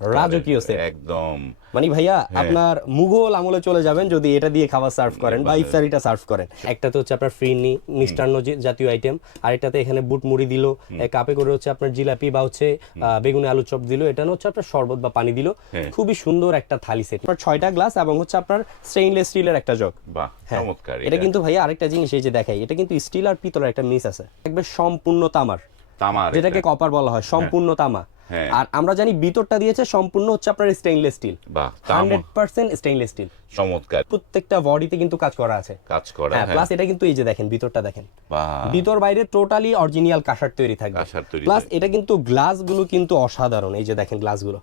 রাজকীয় সেট একদম। মানে ভাইয়া হ্যাঁ। আপনার মুঘল আমলে চলে যাবেন যদি এটা দিয়ে খাবার সার্ভ করেন বা ইফতারিটা সার্ভ করেন। একটাতে হচ্ছে আপনার ফিরনি মিষ্টান্ন জাতীয় আইটেম, আর এটাতে এখানে বুট মুড়ি দিল, কাপে করে হচ্ছে আপনার জিলাপি বা হচ্ছে বেগুনি আলু চপ দিল, এটা হচ্ছে আপনার শরবত বা পানি দিল। খুবই সুন্দর একটা থালি সেট, আপনার 6টা গ্লাস এবং হচ্ছে আপনার স্টেইনলেস স্টিলের একটা জগ। বাহ, চমৎকার। এটা কিন্তু ভাইয়া আরেকটা জিনিস এই যে দেখাই, এটা কিন্তু স্টিল আর পিতলের একটা মিক্স আছে, একবার সম্পূর্ণ তামার, যেটাকে কপার বলা হয়, সম্পূর্ণ তামা। আর আমরা জানি ভিতরটা দিয়েছে সম্পূর্ণ হচ্ছে আপনার স্টেইনলেস স্টিল, 100% স্টেইনলেস স্টিল। চমৎকার। প্রত্যেকটা বডিতে কিন্তু কাজ করা আছে, কাজ করা। হ্যাঁ, প্লাস এটা কিন্তু এই যে দেখেন ভিতরটা দেখেন, ভিতর বাইরে টোটালি অরিজিনাল কাঁসার তৈরি থাকবে। প্লাস এটা কিন্তু গ্লাস গুলো কিন্তু অসাধারণ, এই যে দেখেন গ্লাস গুলো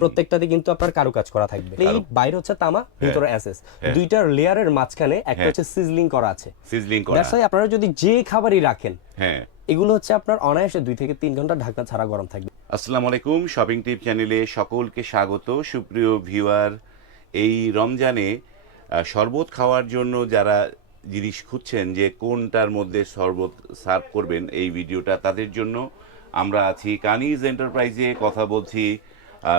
প্রত্যেকটাতে কিন্তু আপনার কারুকাজ করা থাকবে। এই বাইরে হচ্ছে তামা, ভিতরে এসএস, দুইটা লেয়ারের মাঝখানে একটা হচ্ছে সিজলিং করা আছে। সিজলিং করা, দ্যাটস ওয়াই আপনারা যদি যে খাবারই রাখেন, হ্যাঁ, এগুলো হচ্ছে আপনার অনায়াসে 2 থেকে 3 ঘন্টা ঢাকনা ছাড়া গরম থাকবে। আসসালামু আলাইকুম, শপিং টিপ চ্যানেলে সকলকে স্বাগত। সুপ্রিয় ভিউয়ার, এই রমজানে শরবত খাওয়ার জন্য যারা জিনিস খুঁজছেন যে কোনটার মধ্যে শরবত সার্ভ করবেন এই ভিডিওটা তাদের জন্য আমরা আছি কানিজ এন্টারপ্রাইজে। কথা বলছি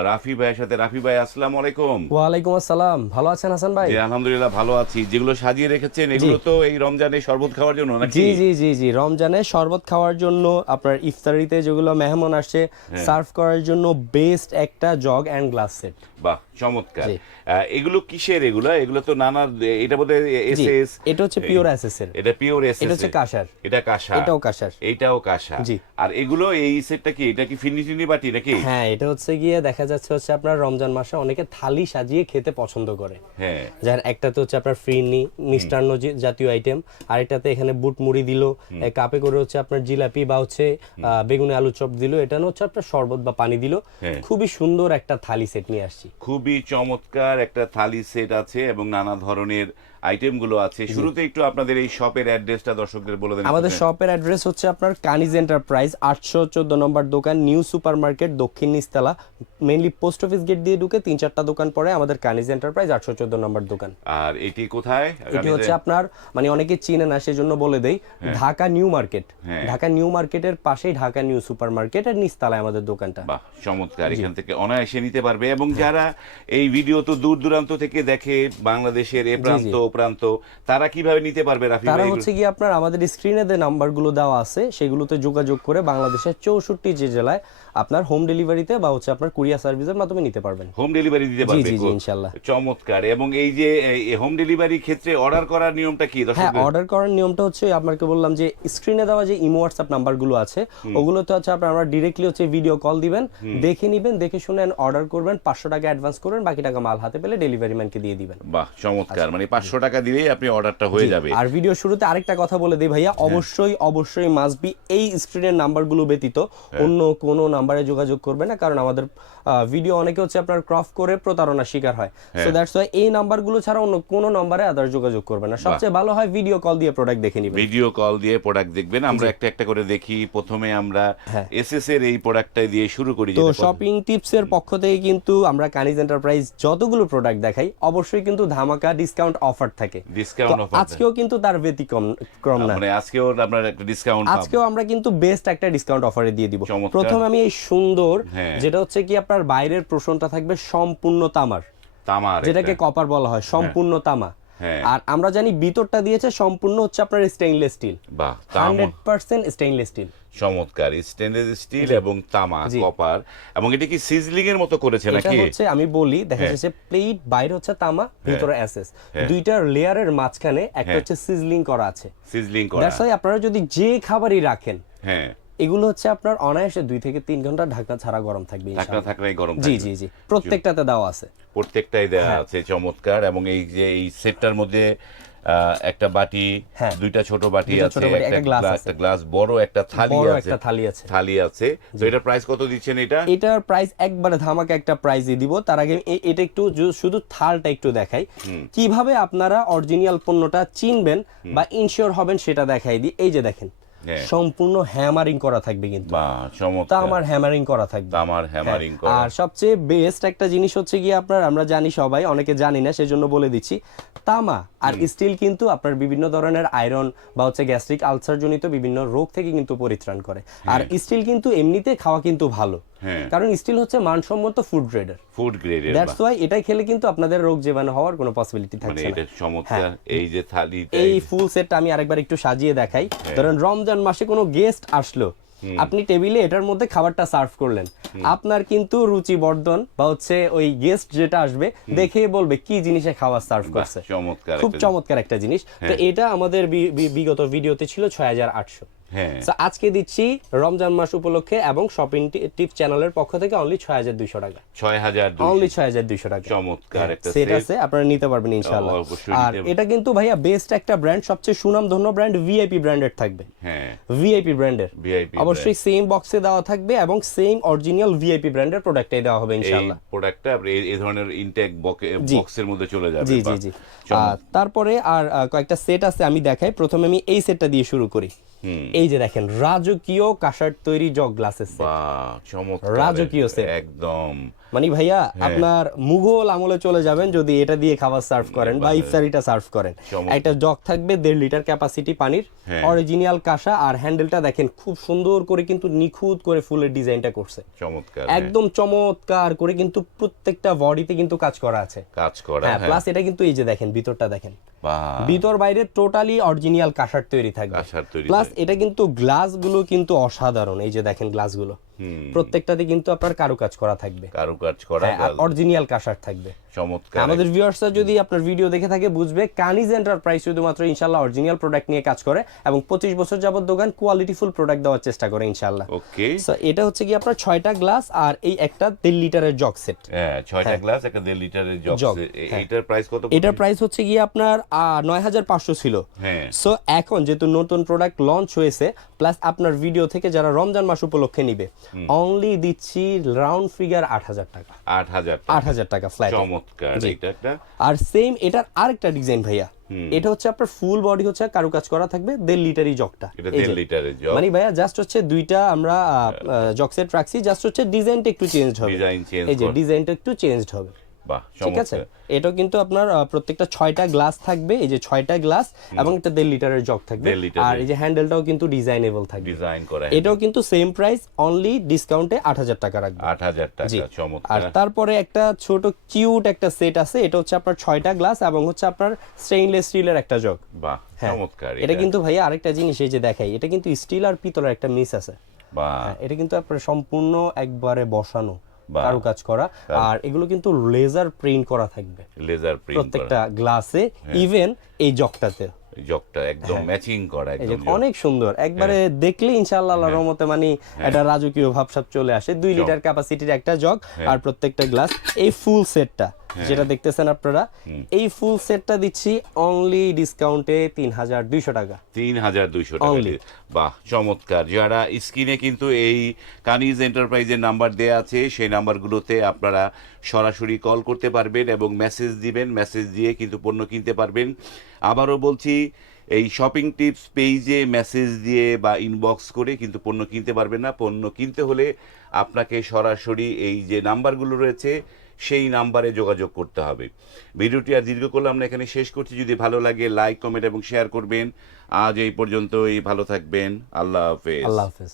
রাফি ভাইয়ের সাথে। রাফি ভাই, আসসালামু আলাইকুম। ওয়ালাইকুম আসসালাম, ভালো আছেন হাসান ভাই? জি আলহামদুলিল্লাহ ভালো আছি। যেগুলো সাজিয়ে রেখেছেন এগুলো তো এই রমজানে শরবত খাওয়ার জন্য নাকি? জি জি জি জি, রমজানে শরবত খাওয়ার জন্য, আপনার ইফতারিতে যেগুলো মেহমান আসছে সার্ভ করার জন্য বেস্ট একটা জগ এন্ড গ্লাস সেট। বাহ, চমৎকার। এগুলো কিসের? এগুলো তো নানা, এটা বোধহয় এসএস, এটা হচ্ছে পিওর এসএস এর, এটা পিওর এসএস, এটা হচ্ছে কাঁসার, এটা কাঁসা, এটাও কাঁসার, এটাও কাঁসা। জি। আর এগুলো এই সেটটা কি, এটা কি ফিনিশিনি বাটি নাকি? হ্যাঁ, এটা হচ্ছে গিয়ে দেখা যাচ্ছে হচ্ছে আপনার রমজান মাসে অনেকে থালি সাজিয়ে খেতে পছন্দ করে। হ্যাঁ, যার একটাতে হচ্ছে আপনার ফিরনি মিষ্টান্ন জাতীয় আইটেম, আর এটাতে এখানে বুট মুড়ি দিল, কাপে করে হচ্ছে আপনার জিলাপি বা হচ্ছে বেগুনি আলু চপ দিল, এটা হচ্ছে আপনার শরবত বা পানি দিল। খুবই সুন্দর একটা থালি সেট নিয়ে আসছি। খুবই চমৎকার একটা থালি সেট আছে এবং নানা ধরনের আইটেম গুলো আছে। শুরুতে একটু আপনাদের এই শপের অ্যাড্রেসটা দর্শকদের বলে দেন। আমাদের শপের অ্যাড্রেস হচ্ছে আপনার কানিজ এন্টারপ্রাইজ, 814 নম্বর দোকান, নিউ সুপার মার্কেট, দক্ষিণ নিচতলা, মেইনলি পোস্ট অফিস গেট দিয়ে ঢুকে 3-4টা দোকান পরে আমাদের কানিজ এন্টারপ্রাইজ 814 নম্বর দোকান। আর এটি কোথায়? এটি হচ্ছে আপনার মানে অনেকে চিনে না সেজন্য বলে দেই, Dhaka new market. Dhaka new মার্কেটের পাশেই ঢাকা নিউ সুপার মার্কেটের নিচতলায় আমাদের দোকানটা। বাহ, চমৎকার। এখান থেকে অনায়াসে নিতে পারবে। এবং যারা এই ভিডিও তো দূর দূরান্ত থেকে দেখে, বাংলাদেশের এ প্রান্ত ও প্রান্ত, তারা কিভাবে নিতে পারবে রাফি ভাই? তারা হচ্ছে কি আপনার আমাদের স্ক্রিনে যে নাম্বারগুলো দেওয়া আছে সেগুলোতে যোগাযোগ করে বাংলাদেশের 64 যে জেলায় আপনার হোম ডেলিভারিতে বা হচ্ছে আপনার কুরিয়ার সার্ভিসের মাধ্যমে নিতে পারবেন। হোম ডেলিভারি দিতে পারবে? জি জি জি, ইনশাআল্লাহ। চমৎকার। এবং এই যে হোম ডেলিভারি ক্ষেত্রে অর্ডার করার নিয়মটা কি? হ্যাঁ, অর্ডার করার নিয়মটা হচ্ছে আপনাকে বললাম যে স্ক্রিনে দেওয়া যে ইমো হোয়াটসঅ্যাপ নাম্বারগুলো আছে ওগুলোতে হচ্ছে আপনারা ডিরেক্টলি হচ্ছে ভিডিও কল দিবেন, দেখে নেবেন, দেখে শুনে অর্ডার করবেন, 500 টাকা অ্যাডভান্স করবেন, বাকি টাকা মাল হাতে পেলে ডেলিভারি ম্যানকে দিয়ে দিবেন। বাহ, চমৎকার। মানে 500 টাকা দিলেই আপনি অর্ডারটা হয়ে যাবে। আর ভিডিও শুরুতে আরেকটা কথা বলে দেই ভাইয়া, অবশ্যই মাস্ট বি এই স্ক্রিনের নাম্বারগুলো ব্যতীত অন্য কোনো নাম্বারে যোগাযোগ করবে না, কারণ আমাদের ভিডিও অনেকে হচ্ছে আপনার ক্রপ করে প্রতারণার শিকার হয়। সো দ্যাটস ওয়াই এই নাম্বারগুলো ছাড়া অন্য কোনো নাম্বারে আদার যোগাযোগ করবে না। সবচেয়ে ভালো হয় ভিডিও কল দিয়ে প্রোডাক্ট দেখে নিবেন। ভিডিও কল দিয়ে প্রোডাক্ট দেখবেন। আমরা একটা একটা করে দেখি। প্রথমে আমরা এসএস এর এই প্রোডাক্টটা দিয়ে শুরু করি। তো শপিং টিপস এর পক্ষ থেকে কিন্তু আমরা কানিজ এন্টারপ্রাইজ যতগুলো প্রোডাক্ট দেখাই অবশ্যই কিন্তু ধামাকা ডিসকাউন্ট অফার থাকে। ডিসকাউন্ট অফার আজকেও কিন্তু তার ব্যতিক্রম না, মানে আজকেও আপনারা একটা ডিসকাউন্ট পাবেন। আজকেও আমরা কিন্তু বেস্ট একটা ডিসকাউন্ট অফারে দিয়ে দিব। প্রথমে আমি এই সুন্দর, যেটা হচ্ছে কি আপনার বাইরের পোর্শনটা থাকবে সম্পূর্ণ তামার, যেটাকে কপার বলা হয়, সম্পূর্ণ তামা। আর আমরা জানি ভিতরটা দিয়েছে সম্পূর্ণ হচ্ছে আপনার স্টেইনলেস স্টিল, 100% স্টেইনলেস স্টিল। চমৎকার। স্টেইনলেস স্টিল এবং তামা, কপার। এবং এটা কি সিজলিং এর মতো করেছে নাকি? এটা হচ্ছে আমি বলি, দেখা যাচ্ছে প্লেট বাইরে হচ্ছে তামা, ভিতরে এসএস, দুইটা লেয়ারের মাঝখানে একটা হচ্ছে সিজলিং করা আছে। সিজলিং করা, দ্যাটস ওয়াই আপনারা যদি যে খাবারই রাখেন, হ্যাঁ, এগুলো হচ্ছে আপনার অনায়াসে 2 থেকে 3 ঘন্টা ঢাকনা ছাড়া গরম থাকবে। ঢাকনা থাকলেই গরম থাকবে। জি জি জি, প্রত্যেকটাতে দেওয়া আছে, প্রত্যেকটাই দেওয়া আছে। চমৎকার। এবং এই যে এই সেটটার মধ্যে একটা বাটি, দুইটা ছোট বাটি আছে, একটা গ্লাস, বড় একটা থালি আছে। তো এটার প্রাইস কত দিচ্ছেন? এটার প্রাইস একবারে ধামাকা একটা প্রাইসই দিব। তার আগে এটা একটু শুধু থালটা একটু দেখাই, কিভাবে আপনারা অরিজিনাল পণ্যটা চিনবেন বা ইনশিওর হবেন সেটা দেখাই দিই। এই যে দেখেন, সম্পূর্ণ হ্যামারিং করা থাকবে, কিন্তু তামার হ্যামারিং করা থাকবে। আর সবচেয়ে বেস্ট একটা জিনিস হচ্ছে কি আপনার, আমরা জানি সবাই, অনেকে জানি না সেজন্য বলে দিচ্ছি, তামা আর স্টিল কিন্তু আপনার বিভিন্ন ধরনের আয়রন বা হচ্ছে গ্যাস্ট্রিক আলসার জনিত বিভিন্ন রোগ থেকে কিন্তু পরিত্রাণ করে। আর স্টিল কিন্তু এমনিতে খাওয়া কিন্তু ভালো, হ্যাঁ। কারণ স্টিল হচ্ছে মানসম্মত ফুড গ্রেডের। ফুড গ্রেডের, দ্যাটস ওয়াই এটাই খেলে কিন্তু আপনাদের রোগ জীবাণু হওয়ার কোনো পসিবিলিটি মানে থাকছে না। এটা চমৎকার। এই যে থালিটা, এই ফুল সেটটা আমি আরেকবার একটু সাজিয়ে দেখাই। ধরেন রমজান মাসে কোনো গেস্ট আসলো, আপনি টেবিলে এটার মধ্যে খাবারটা সার্ভ করলেন, আপনার কিন্তু রুচি বর্ধন বা হচ্ছে ওই গেস্ট যেটা আসবে দেখে বলবে কি জিনিসে খাবার সার্ভ করছে। চমৎকার, খুব চমৎকার একটা জিনিস। তো এটা আমাদের বিগত ভিডিওতে ছিল ৬,৮০০। হ্যাঁ, So, আজকে দিচ্ছি রমজান মাস উপলক্ষে এবং শপিং টিপ চ্যানেলের পক্ষ থেকে অনলি ৬,২০০ টাকা। ৬,২০০ অনলি ৬,২০০ টাকা। চমৎকার একটা সেট সেট আছে, আপনারা নিতে পারবেন ইনশাআল্লাহ। অবশ্যই আর নিতে এটা কিন্তু ভাইয়া বেস্ট একটা ব্র্যান্ড, সবচেয়ে সুনামধন্য ব্র্যান্ড, ভিআইপি ব্র্যান্ডেড থাকবে। হ্যাঁ, ভিআইপি ব্র্যান্ডের VIP অবশ্যই সেম বক্সে দেওয়া থাকবে এবং সেম অরিজিনাল ভিআইপি ব্র্যান্ডের প্রোডাক্টটাই দেওয়া হবে এই ইনশাআল্লাহ। প্রোডাক্টটা এই ধরনের ইনটেক বক্সের মধ্যে চলে যাবে। জি জি বাহ, জি। তারপরে আর কয়েকটা সেট আছে, আমি দেখাই। প্রথমে আমি এই সেটটা দিয়ে শুরু করি। এই যে দেখেন রাজকীয় কাঁসার তৈরি জগ গ্লাসের সেট। বাহ, চমৎকার, রাজকীয় সেট একদম। মানে ভাইয়া আপনার মুঘল আমলে চলে যাবেন যদি এটা দিয়ে খাবার সার্ভ করেন বা ইফতারিটা সার্ভ করেন। একটা জগ থাকবে 1.5 লিটার ক্যাপাসিটি পানির, অরিজিনাল কাঁসা। আর হ্যান্ডেলটা দেখেন খুব সুন্দর করে কিন্তু নিখুঁত করে ফুলের ডিজাইনটা করছে, চমৎকার, একদম চমৎকার করে কিন্তু প্রত্যেকটা বডিতে কিন্তু কাজ করা আছে। কাজ করা। হ্যাঁ, প্লাস এটা কিন্তু এই যে দেখেন ভিতরটা দেখেন, বাহ, ভিতর বাইরে টোটালি অরিজিনাল কাঁসার তৈরি থাকবে। কাঁসার তৈরি। প্লাস এটা কিন্তু গ্লাসগুলো কিন্তু অসাধারণ। এই যে দেখেন গ্লাসগুলো প্রত্যেকটাতে কিন্তু আপনার কারুকাজ করা থাকবে, কারুকাজ করা, অরিজিনাল কাঁসার থাকবে। চমৎকার। আমাদের ভিউয়ার্সরা যদি আপনার ভিডিও দেখে থাকে বুঝবে কানিজ এন্টারপ্রাইজ শুধুমাত্র ইনশাআল্লাহ অরিজিনাল প্রোডাক্ট নিয়ে কাজ করে এবং 25 বছর যাবত দোকান কোয়ালিটিফুল প্রোডাক্ট দেওয়ার চেষ্টা করে ইনশাআল্লাহ। ওকে, সো এটা হচ্ছে কি আপনার 6টা গ্লাস আর এই একটা 1.5 লিটারের জগ সেট। হ্যাঁ, 6টা গ্লাস, একটা 1.5 লিটারের জগ। এইটার প্রাইস কত? এটার প্রাইস হচ্ছে কি আপনার 9,500 ছিল। হ্যাঁ, সো এখন যেহেতু নতুন প্রোডাক্ট লঞ্চ হয়েছে, প্লাস আপনার ভিডিও থেকে যারা রমজান মাস উপলক্ষে নিবে, অনলি দিচ্ছি রাউন্ড ফিগার 8,000 টাকা। 8,000 টাকা ফ্ল্যাট। চমৎকার। এটা একটা আর সেম এটার আরেকটা ডিজাইন ভাইয়া, এটা হচ্ছে আপনার ফুল বডি হচ্ছে কারুকাজ করা থাকবে 1.5 লিটারই জগটা। এটা 1.5 লিটারের জগ। মানে ভাইয়া জাস্ট হচ্ছে দুইটা আমরা জগ সেট রাখছি, জাস্ট হচ্ছে ডিজাইনটা একটু চেঞ্জ হবে। ডিজাইন চেঞ্জ, এই যে ডিজাইনটা একটু চেঞ্জড হবে। বাহ, ঠিক আছে। চমৎকার। এটাও কিন্তু আপনার প্রত্যেকটা 6টা গ্লাস থাকবে, এই যে 6টা গ্লাস এবং একটা 1.5 লিটারের জগ থাকবে। 1.5 লিটারের। আর এই যে হ্যান্ডেলটাও কিন্তু ডিজাইনেবল থাকবে, ডিজাইন করা। এটাও কিন্তু সেম প্রাইস, অনলি ডিসকাউন্টে 8,000 টাকা রাখবে। 8,000 জি। টাকা। আর চমৎকার। তারপরে একটা ছোট কিউট একটা সেট আছে, এটা হচ্ছে আপনার 6টা গ্লাস এবং হচ্ছে আপনার স্টেইনলেস স্টিলের একটা জগ। বাহ, হ্যাঁ, চমৎকার। এটা কিন্তু ভাইয়া আরেকটা জিনিস এই যে দেখাই, এটা কিন্তু স্টিল আর পিতলের একটা মিক্স আছে। বাহ, এটা কিন্তু আপনার সম্পূর্ণ একবারে বসানো বাহ। কারুকাজ করা, আর এগুলো কিন্তু লেজার প্রিন্ট করা থাকবে লেজার প্রিন্ট করা। প্রত্যেকটা গ্লাসে, ইভেন এই জগটাতে। জগটা একদম ম্যাচিং করা, এই যে একদম অনেক সুন্দর, একবারে দেখলে ইনশাআল্লাহ আল্লাহর রহমতে মানে একটা রাজকীয় ভাবসাব চলে আসে। 2 লিটার ক্যাপাসিটির একটা জগ আর প্রত্যেকটা গ্লাস। এই ফুল সেটটা যেটা দেখতেছেন আপনারা, এই ফুল সেটটা দিচ্ছি অনলি ডিসকাউন্টে 3,200 টাকা। 3,200 টাকা। Only। বাহ, চমৎকার। যারা স্ক্রিনে কিন্তু এই কানিজ এন্টারপ্রাইজের নাম্বার দেয়া আছে, সেই নাম্বারগুলোতে আপনারা সরাসরি কল করতে পারবেন এবং মেসেজ দিবেন, মেসেজ দিয়ে কিন্তু পণ্য কিনতে পারবেন। আবারও বলছি, এই শপিং টিপস পেজে মেসেজ দিয়ে বা ইনবক্স করে কিন্তু পণ্য কিনতে পারবেন না। পণ্য কিনতে হলে আপনাকে সরাসরি এই যে নাম্বারগুলো রয়েছে সেই নাম্বারে যোগাযোগ করতে হবে। ভিডিওটি আর দীর্ঘ করলে আমরা এখানে শেষ করছি। যদি ভালো লাগে লাইক, কমেন্ট এবং শেয়ার করবেন। আজ এই পর্যন্তই, ভালো থাকবেন। আল্লাহ হাফেজ। আল্লাহ হাফেজ।